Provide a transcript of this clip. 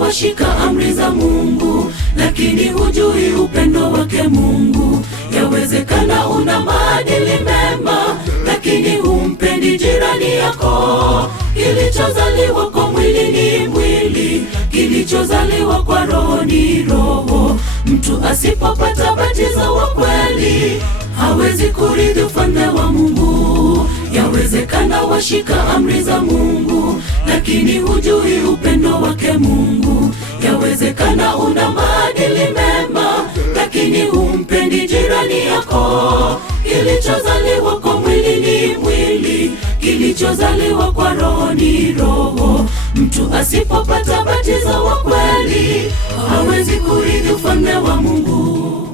washika amri za Mungu, lakini hujui upendo wake Mungu. Yawezekana una maadili mema, lakini humpendi jirani yako. Kilichozaliwa kwa mwili ni mwili, kilichozaliwa kwa roho ni roho. Mtu asipopata batizo wa kweli, hawezi kurithi ufalme wa Mungu. Yawezekana washika amri za Mungu, lakini hujui upendo wake Mungu. Yawezekana una maadili mema, lakini humpendi jirani yako. Kilichozaliwa kwa mwili ni mwili, kilichozaliwa kwa roho ni roho. Mtu asipopata batizo wa kweli, hawezi kurithi ufalme wa Mungu.